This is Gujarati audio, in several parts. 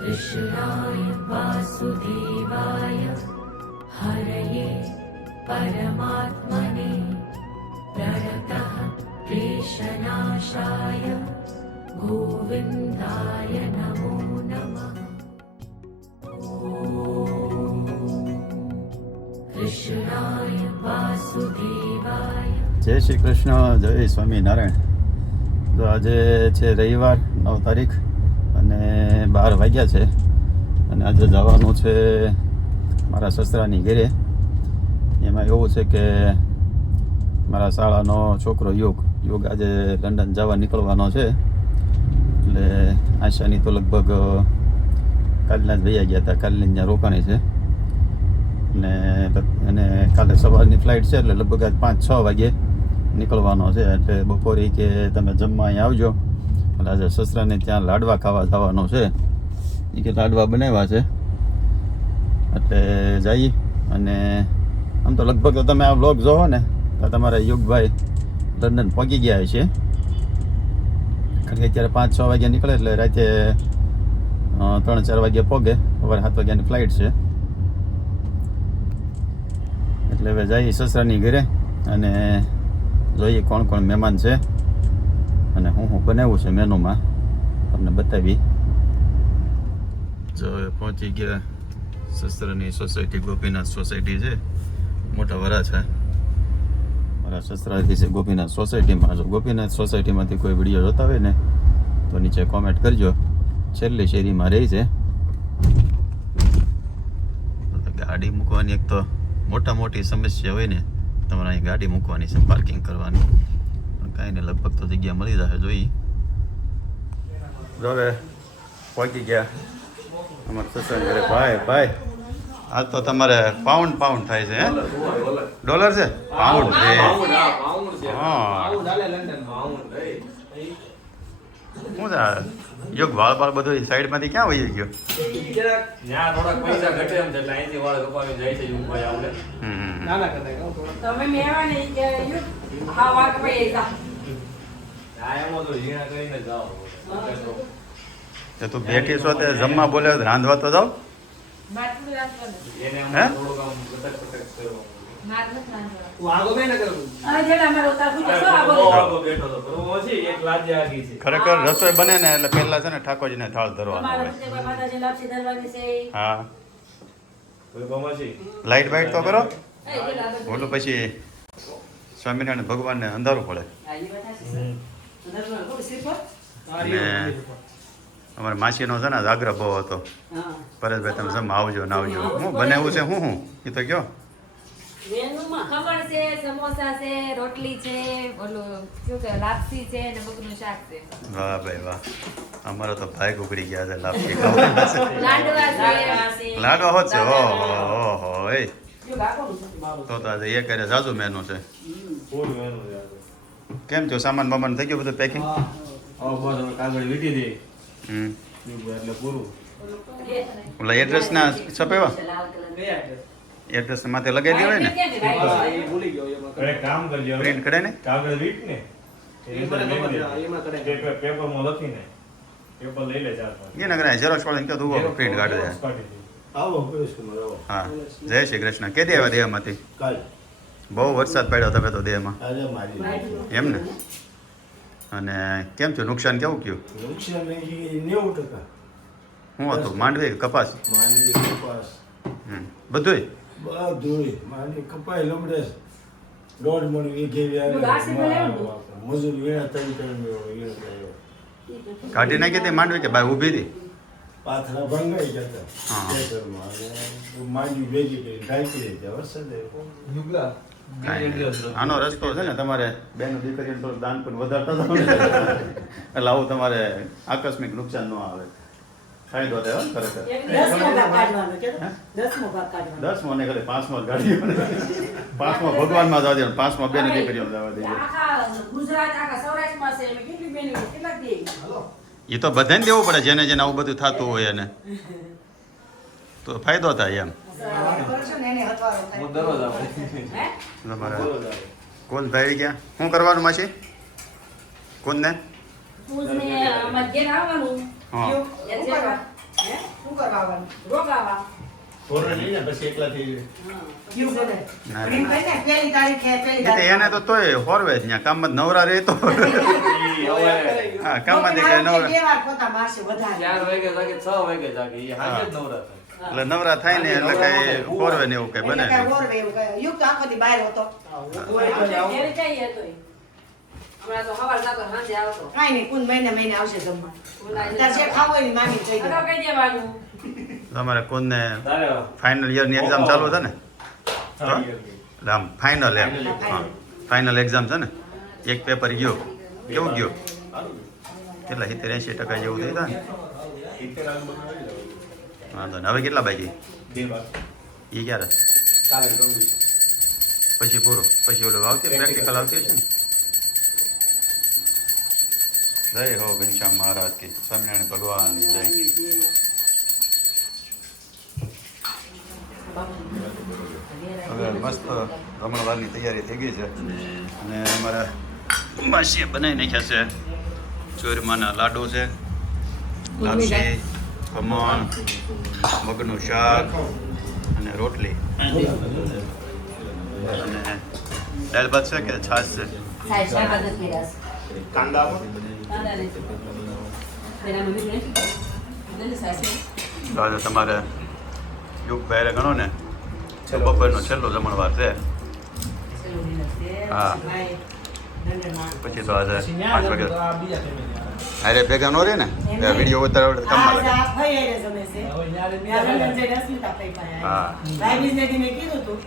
कृष्णाय वासुदेवाय हरये परमात्मने प्रणतः क्लेशनाशाय गोविन्दाय नमो नमः कृष्णाय वासुदेवाय જય શ્રી કૃષ્ણ જય સ્વામિનારાયણ તો આજે છે રવિવાર નવ તારીખ અને બાર વાગ્યા છે અને આજે જવાનું છે મારા સસરાની ઘેરે. એમાં એવું છે કે મારા શાળાનો છોકરો યોગ યોગ આજે લંડન જવા નીકળવાનો છે. એટલે આશાની તો લગભગ કાલના જ વૈયા ગયા હતા, કાલની ત્યાં રોકાણી છે. ને લગ- અને કાલે સવારની ફ્લાઇટ છે એટલે લગભગ આજ પાંચ છ વાગે નીકળવાનો છે. એટલે બપોરે કે તમે જમવા અહીં આવજો. આજે સસરાને ત્યાં લાડવા ખાવા જવાનો છે. એ કે લાડવા બનાવ્યા છે. એટલે જઈએ અને આમ તો લગભગ તો તમે આ બ્લોગ જોવો ને, તો તમારા યુગભાઈ લંડન પહોંચી ગયા છે. કારણ કે અત્યારે પાંચ છ વાગ્યા નીકળે એટલે રાતે ત્રણ ચાર વાગ્યા પોગે. સવારે સાત વાગ્યાની ફ્લાઇટ છે. એટલે હવે જઈએ સસરાની ઘરે અને જોઈએ કોણ કોણ મહેમાન છે. અને હું હું બનાવ્યું છે મેનુમાં. તમને બતાવી. જો પહોંચી ગયા સસરાની સોસાયટી ગોપીનાથ સોસાયટી છે. મોટા વરા છે. મારા સસરાથી છે ગોપીનાથ સોસાયટીમાં જો ગોપીનાથ સોસાયટીમાંથી કોઈ વીડિયો જોતા હોય ને, તો નીચે કોમેન્ટ કરજો. છેલ્લી શેરીમાં રહી છે. ગાડી મૂકવાની એક તો મોટા મોટી સમસ્યા હોય ને, તમારે અહીં ગાડી મૂકવાની છે પાર્કિંગ કરવાની. કાંઈ નહીં લગભગ તો જગ્યા મળી જશે જોઈ જો હવે પહોંચી ગયા અમારા સસરા ઘરે ભાઈ ભાઈ આ તો તમારે પાઉન્ડ પાઉન્ડ થાય છે હે ડોલર છે પાઉન્ડ છે હા શું છે? યોગ વાળ બાળ બધું સાઈડમાંથી ક્યાં વહી ગયો ત્યાં થોડાક પૈસા ઘટે એમ છે એટલે અહીંથી વાળ કપાવી જાય છે યુગભાઈ આવડે હમ, હમ, હમ. તમે મેવા નહીં કે યુ હા વાક ભાઈ જા આ એમાં તો તો તું બેઠી છો તે જમવા બોલે રાંધવા તો જાવ ના ખરેખર રસોઈ બને ને એટલે પેલા છે ને ઠાકોરજીને થાળ ધરવાનો હા. લાઈટ બાઈટ તો કરો? ઓલું પછી સ્વામિનારાયણ ભગવાનને અંધારું પડે. અને અમારા માસીનો છે ને આગ્રહ બહુ હતો. હા. પરેશભાઈ તમે જમ આવજો ને આવજો. હું. બનાવ્યું છે? હું હું? એ તો કયો? ખમણ છે સમોસા છે રોટલી છે ઓલું શું કે લાપસી છે ને બગનું શાક છે. વાહ ભાઈ વાહ. અમારો તો ભાઈ ઉકળી ગયા છે લાપસી. લાડવા છે. લાડવા હોત છે. હો હો હો એ તો તો આજે એ કરે જાજુ મેનુ છે. ફૂલ મેનુ છે. આજે. કેમ છો સામાન બામાન થઈ ગયો બધું પેકિંગ કાગળ વીટી દે. હમ. એટલે પૂરું. ઓલા કલર કયા address? એડ્રેસ માથે લગાવી દેવાય ને? હા, એ ભૂલી ગયો એમાં હવે એક કામ કરજો. પ્રિન્ટ કરે ને? કાગળ વીટ ને પેપરમાં લખીને પેપર લઈ લે ચાર પાંચ. કે નગર ઝેરોક્સ વાળાને કહો તું પ્રિન્ટ કાઢી દે. આવો? હા. જય શ્રી કૃષ્ણ. કે દેવા દેવામાંથી? કાલ. બહુ વરસાદ પડ્યો તમે તો દેહમાં. મારી એમ ને? અને કેમ છો નુકસાન કેવું કયું નુકસાન નેવું ટકા. શું હતું માંડવી કપાસ? માંડવી કપાસ. હમ. બધુંય? બધું માંડવી કપાઈ લમડે. દોઢ મણ વીઘે તો મજૂર વીણા ત્રણ ત્રણ કાઢી નાખી હતી માંડવી કે ભાઈ ઊભી હતી પાથરા ભંગાઈ જતા. માંડવી ભેગી કરી ઢાંકી દીધી. વરસાદ. આનો રસ્તો છે ને તમારે બેન દીકરીને થોડું દાન પણ વધારતા હતા એટલે આવું તમારે આકસ્મિક નુકસાન ન આવે. ફાયદો થાય હો ખરેખર. દસમો ને ખાલી પાંચમો ગાડી પાંચમો ભગવાનમાં જવા દે પાંચમો બેન દીકરીઓ જવા દે ગુજરાત આખા સૌરાષ્ટ્રમાં છે કેટલી બેનો કેટલાક દે એ તો બધાને દેવું પડે જેને જેને આવું બધું થતું હોય એને. તો ફાયદો થાય એમ. હું દરરોજ આવે હે તમારા દરરોજ આવે કોણ ભાઈ ગયા શું કરવાનું માસી કોણ ને એને તો તોય હોરવે જ કામમાં નવરા રહેતો હા કામમાં થી કઈ નવરા. ચાર વાગે જાગે છ વાગે જાગે નવરા થાય. એટલે નવરા થાય ને એટલે કઈ ફોરવે ને એવું કઈ બને એટલે કાંઈ એવું કાંઈ. યુગ આખો દી બહાર હતો. ઘેર જઈએ તોય. હમણાં તો સવાર જાતો ને સાંજે આવતો. કાંઈ મહિને મહિને આવશે જમવા. જે ખાવું તમારે કોને ફાઇનલ યરની એક્ઝામ ચાલુ છે ને? એટલે આમ ફાઇનલ એમ. હા ફાઇનલ એક્ઝામ છે ને? એક પેપર ગયો. કેવું ગયો? કેટલા? સિત્તેર એંશી ટકા જેવું થઈ ને? વાંધો નહીં. હવે કેટલા બાકી? એ ક્યારે? પછી પૂરો. પછી ઓલું આવતી પ્રેક્ટિકલ આવતી છે ને? જય હો ઘનશ્યામ મહારાજ કે સ્વામિનારાયણ ભગવાન જય. હવે મસ્ત રમણવારની તૈયારી થઈ ગઈ છે. અને અમારા માસીએ બનાવી નાખ્યા છે. ચોરમાના લાડુ છે. લાપસી. ખમણ મગનું શાક અને રોટલી. અને દાળ ભાત છે કે છાશ છે. કાંદા આજે તમારે યુગ ભાઈ ગણો ને બપોરનો છેલ્લો જમણવાર છે. હા. પછી તો આજે પાંચ વાગે અરે ભેગા નો રે ને વીડિયો ઉતાર કામમાં લાગે. હા ભાઈ બીજને દી મેં કીધું તું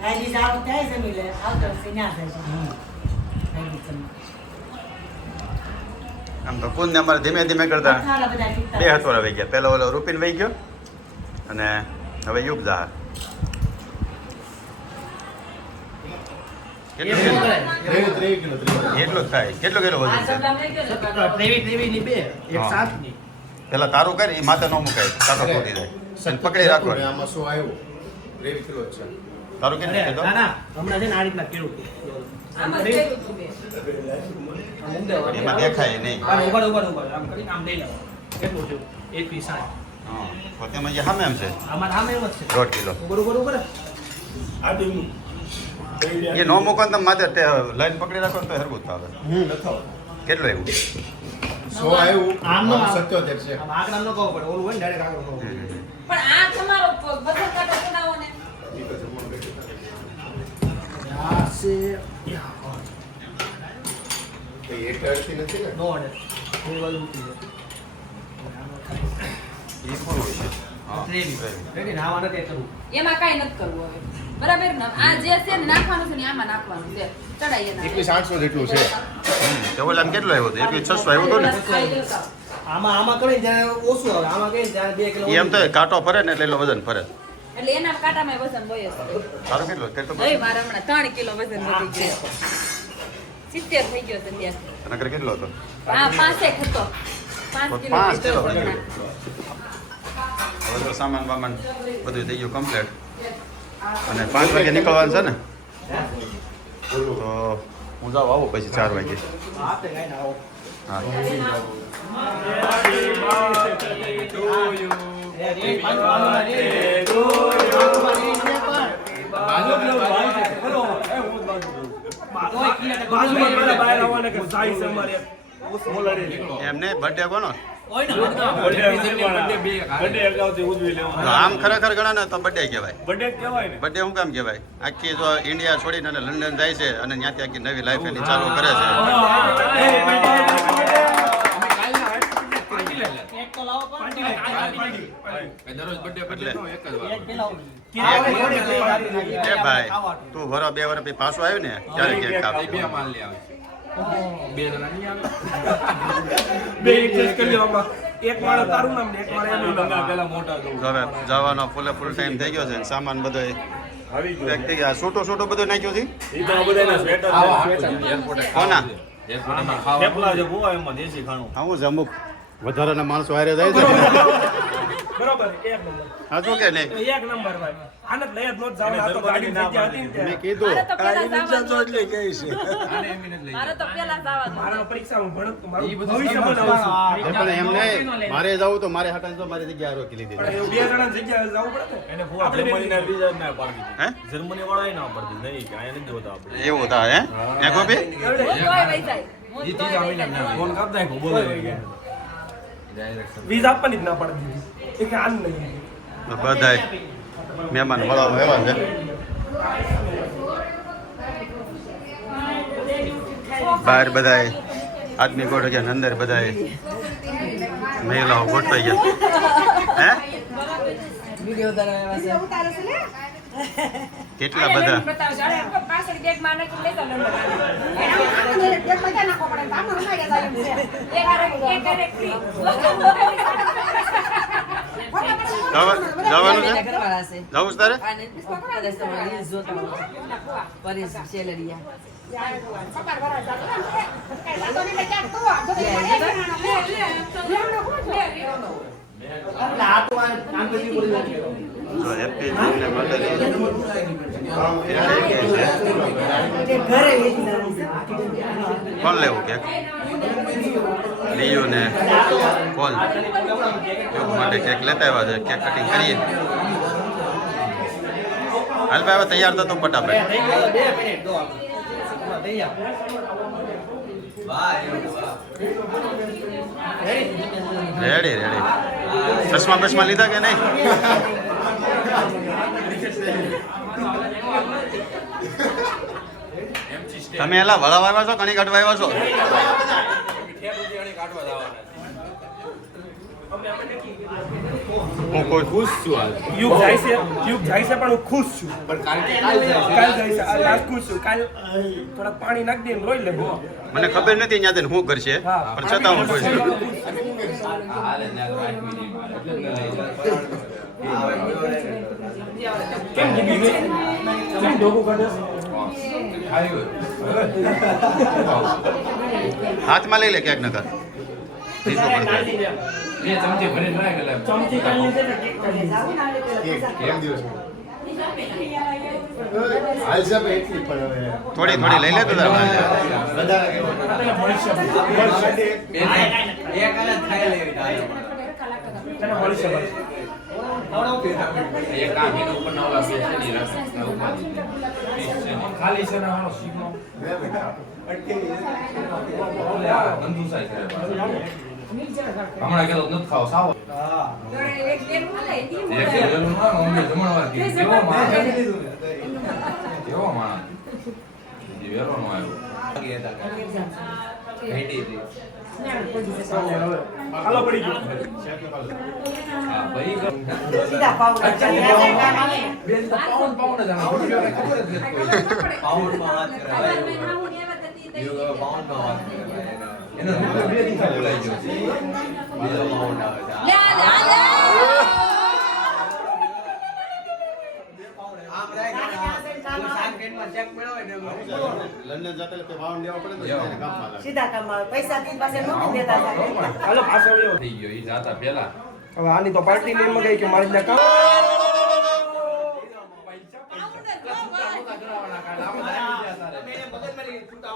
ભાઈ બીજ આવું ત્યાં જમી લે આવતો હશે ન્યા જાય છે ભાઈ બીજ આમ તો કુંદ ને અમારે ધીમે ધીમે કરતા બે હથોડા વહી ગયા. પહેલો ઓલો રૂપિન વહી ગયો અને હવે યુગ જહા કેટલું કિલો? ત્રેવીસ ત્રેવીસ કિલો ત્રેવીસ એટલું જ થાય કેટલું કિલો આ વજન છે સબલામ લઈ ગયો ને કાકા. ત્રેવીસ ત્રેવીસ ની બે એક હા. સાતની પેલા તારું કરી એ માથે ન મુકાય કાંટો તૂટી જાય. પકડી રાખો ને આમાં શું આવ્યું? ત્રેવીસ કિલો જ છે. તારું કેટલું કીધું? ના ના હમણાં છે ને આ રીતના કેળું એમાં દેખાય નહીં. આમ ઊભા ઊભા ઊભા આમ લઈ. કેટલું થયું? એકવીસ સાઠ. હા તો તેમાં જે સામે એમ છે? આમાં સામે એમ જ છે. દોઢ કિલો. ઊભા રહો, આ એ નો મૂકો ને તમે માથે તે લાઈન પકડી રાખો ને તો હરગું જ હું હમ નથો કેટલું એવું સો આવ્યું. આમ નો આમ. સત્યોતેર છે. આમ આંકડા ન કહો પડે. ઓલું હોય ને direct આંકડો કહો પણ આ તમારો વજન કાંટો બનાવો ને યાસે એ હેઠળથી નથી ને? નો order. એ વાળું મૂકી દે. એ કોણ હોય છે. હા. ત્રેવીસ. Ready ને? આમાં નથી કરવું. એમાં કાંઈ નથી કરવું હવે. બરાબર ને? આ જે છે ને નાખવાનું છે ને આમાં નાખવાનું છે. એકવીસ આઠસો જેટલું છે. હમ, તો ઓલામાં કેટલું એકવીસ છસો આવ્યું હતું ને? આમાં આમાં કરીને ઓછું આવે? આમાં કરીને ત્યારે બે કિલો એમ તો કાંટો ફરે ને એટલે એટલો વજન ફરે. એટલે એના કાંટામાં વજન હોય છે. તારું કેટલું? કેટલું મારા હમણાં ત્રણ કિલો વજન વધી ગયો. સિત્તેર થઈ ગયો છે ત્યાં નકર કેટલો હતો? આ પાંચેક હતો. પાંચ કિલો હવે તો સામાન બામાન બધું થઈ ગયું કમ્પ્લીટ અને પાંચ વાગે નીકળવાનું છે ને? તો હું જાઉં આવું પછી ચાર વાગે. હા. એમને બર્થડે કોનો? આમ ખરેખર ગણા ને તો બર્થડે કહેવાય બર્થડે કહેવાય ને બર્થડે શું કામ કહેવાય આખી જો ઇન્ડિયા છોડીને અને લંડન જાય છે અને ત્યાંથી આખી નવી લાઈફ એની ચાલુ કરે છે એક તો લાવો પણ. એટલે એક પેલા એ ભાઈ તું ભરો બે વર પછી પાછો આવ્યો ને ત્યારે કેક કાપજો બે adjust કરી લો આપણા. એક માળો તારું નામ ને એક માળો એનું નામ. પેલા મોટા હવે જવાનો ફૂલે ફૂલ ટાઈમ થઈ ગયો છે ને સામાન બધો આવી થઈ ગયા. છોટો છોટો બધો નાખ્યો છે? એ તો બધાના સ્વેટર કોના? થેપલા છે ભૂવા એમાં દેશી ખાણું. આવું છે અમુક વધારાના માણસો હારે જાય છે. બરોબર એક નંબર. હાચું કે નહીં? એક નંબર ભાઈ. આને જ લઈ જ નહોત જવાનું આ તો ગાડીની જગ્યા હતી મેં. કીધું મારે તો હતું. એટલે કહે છે. મારે તો પેલા જવાનું મારા પરીક્ષામાં ભણત મારું ભવિષ્ય બનાવશું પણ એમ મારે જવું તો મારે હટાને તો મારી જગ્યા રોકી લીધી પણ બે જણા જગ્યાએ જવું પડે ને? એને ફુવા આપણે જર્મનીના બીજા ના પાડી હે? જર્મની વાળા ના પડતી નહીં કે નથી જોતા આપણે. એવું થાય હે? ફોન કાપ બોલે વીજ આપવાની જ ના પડતી એ કે આમ નહીં બધાય. મહેમાન મળવા એવા છે બહાર બધાય આદમી ગોઠ ગયા અંદર બધાય મહિલાઓ ગોઠવાઈ ગયા હે કેટલા બધા જવાનું છે છે જવું તારે પરેશ કે છે. કોણ લેવું કેક લીયું ને કોણ યોગ માટે કેક લેતા આવ્યા છે કેક કટિંગ કરીએ હાલ ભાઈ હવે તૈયાર થતો ફટાફટ. રેડી રેડી ચશ્મા બસમા લીધા કે નહીં? તમે એલા વળાવા આવ્યા છો કણી કાઢવા આવ્યા છો? હું કોઈ ખુશ છું આજ. યુગ જાય છે યુગ જાય છે પણ હું ખુશ છું. કાલ જાય છે? આ ખુશ છું. કાલ થોડા પાણી નાખ દે રોઈ લે મને ખબર નથી અહીંયા જઈને હું કરશે પણ છતાં હું ખુશ છું. કેમ જીવી કેમ ઢોકું કાઢે હાથમાં લઈ લે ક્યાંક નકર. દીધું પડશે બે ચમચી ભરીને રાખે એટલે ચમચી એક ને કાઢી થોડી થોડી લઈ લે તો તારે. વાંધો. તને મળી શકે. એક આ મીનું ઉપર ના ઓલા બે છે ને, ઈ રાખે. ખાલી છે ને કરે હમણાં કીધું નથી ખાવ સાવ. એક ઈ એક મમ્મી જમણવાર કેવો માણસ? કેવો માણસ? વેરો નો આવ્યો. પડી ગયું. હા પાઉન્ડ મેં થતી હતી. એનો રૂપિયો બે દિવસ બોલાઈ ગયો. લંડન જતા લેવા પડે ને લાગે. સીધા કામમાં પૈસા તીન પાસે નહોતી દેતા. હાલો પાછો થઈ ગયો ઈ જાતા પેલા હવે આની તો પાર્ટી લઈને ગઈ કે મારી ત્યાં કામ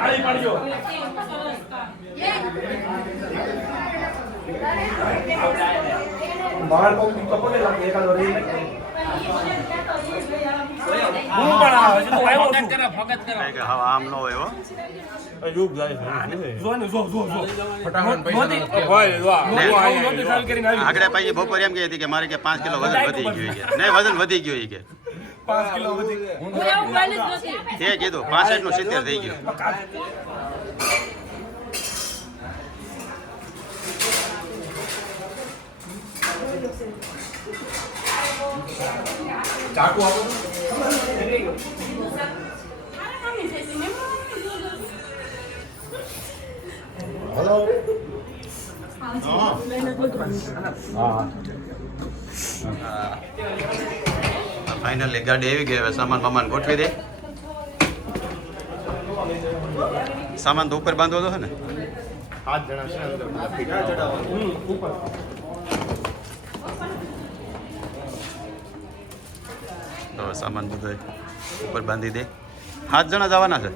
તાળી પાડજો બહાર બહુ દીકરો પગે લાગે એકાદો રહી જાય. હું પણ આવે છે તો આવ્યો છું કારણ કે હવે આમ ન હોય હો જો ને જો જો જો ફટાફટ પૈસા મોદી- નથી કહેવાય. ને આવું નહોતું ચાલુ કરીને આવી. આગળ પાછી બપોરે એમ કહેતી કે મારે કે પાંચ કિલો વજન વધી ગયું ઈ કે નહીં વજન વધી ગયું ઈ કે પાંચ કિલો બધી. હું એવું બોલી જ નથી. તે કીધું પાસઠનું સિત્તેર થઈ ગયું. ચાકુ આપો. તો. ફાઇનલી ગાડી આવી ગઈ હવે સામાન મામાન ગોઠવી દે. સામાન તો ઉપર બાંધવો તો હે ને? તો સામાન બધો ઉપર બાંધી દે. સાત જણા જવાના છે?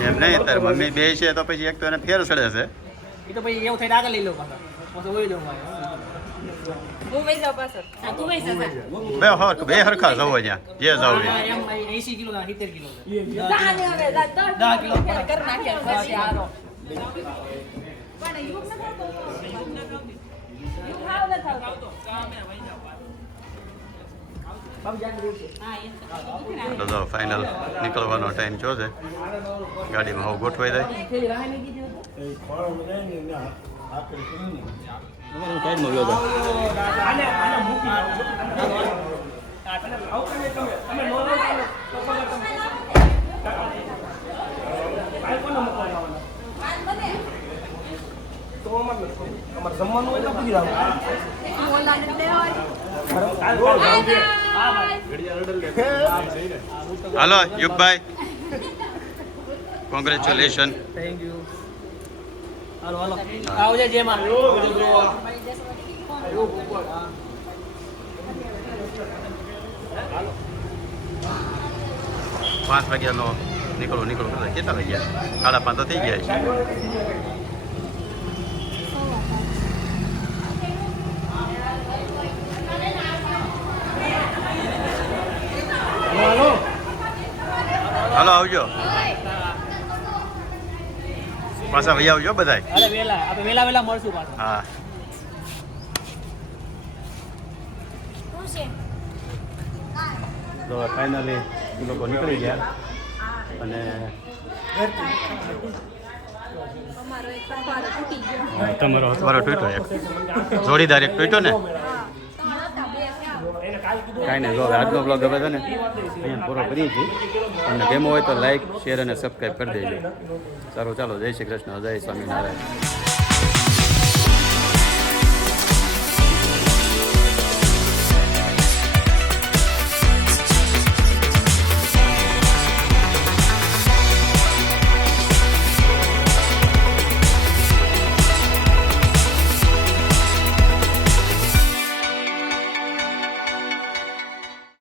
એમ નહીં તાર મમ્મી બે છે તો પછી એક તો એને ફેર સડે છે એ તો પછી એવું થઈને આગળ લઈ લો પાછા ઓઈ લઉં હું વઈ જાઉં પાછળ હા, તું વઈ જા બે હરખ બે હરખા જવો ત્યાં જે જાવ એસી કિલો સિત્તેર કિલો જા ને હવે, જા, દસ દસ કિલો તો જો ફાઇનલ નીકળવાનો ટાઈમ થયો છે ગાડીમાં હવે ગોઠવાઈ જાય એ ખોળો બધાય ને એને આકડી કરી ને સાઈડમાં ગયો આને આને મૂકી દો. આ તને આવું તમે તમે તમે નો લો તો તો પગર તમે આ કોને મૂકવા જવાના? તો અમારે નથી. અમારે જમવાનું હોય તો પૂછી જાવ હાલો યુગભાઈ congratulation thank you hello hello આવજે જેમાં પાંચ વાગ્યાનો નીકળો નીકળો બધા કેટલા વાગ્યા સાડા પાંચ તો થઈ ગયા છે હાલો આવજો. પાછા ભાઈ આવજો બધા અરે વેલા આપણે વેલા વેલા મળશું પાછા. હા. તો ફાઇનલી એ લોકો નીકળી ગયા અને તમારો તમારો તૂટ્યો એક. જોડીદાર એક તૂટ્યો ને? કાંઈ નહીં, જો આજનો બ્લોગ હવે છે ને, અહીંયા પૂરો કરીએ છીએ. અને ગેમો હોય તો લાઈક શેર અને સબસ્ક્રાઈબ કરી દેજો. સારું, ચાલો, જય શ્રી કૃષ્ણ, જય સ્વામિનારાયણ.